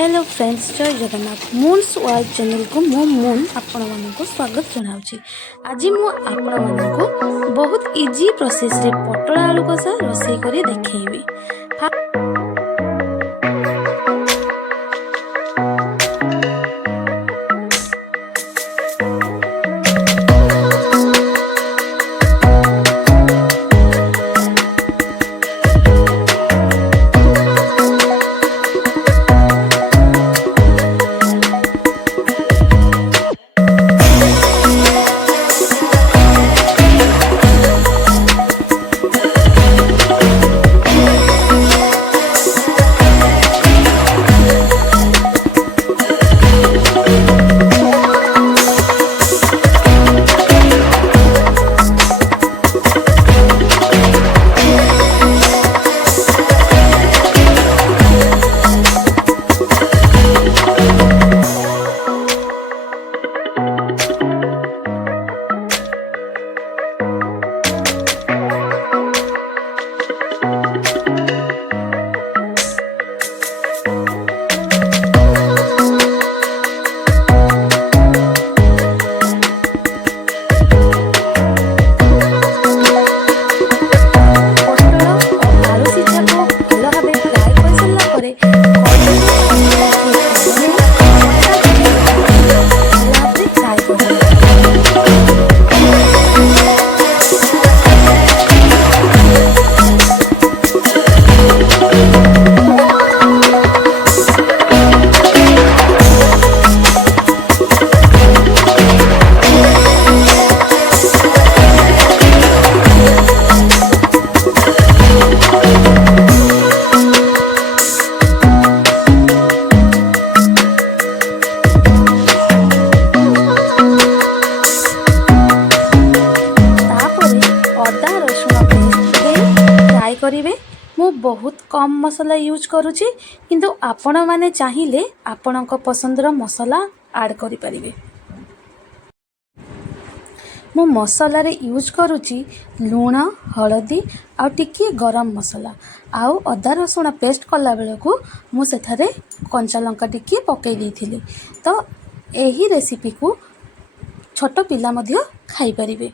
Hello friends, जय Jagannath. Moons world channel को मो मून आपण मानक स्वागत जनाऊँगी। आज मुझे बहुत इजी प्रोसेस रे पटल आलू कषा रोषे कर देखी। करेंगे। मु बहुत कम मसला यूज करुँची, किंतु आपण माने चाहिए आपण पसंदर मसला ऐड करि परिबे। मु मसला रे यूज करुँची लूण, हलदी आ टिके गरम मसला आउ अदा रसुण पेस्ट कला बेलू मु सेठारे कंचा लंका टिके पकई देइथिली। तो एही रेसिपी को छोट पिला मध्य खाई परिबे।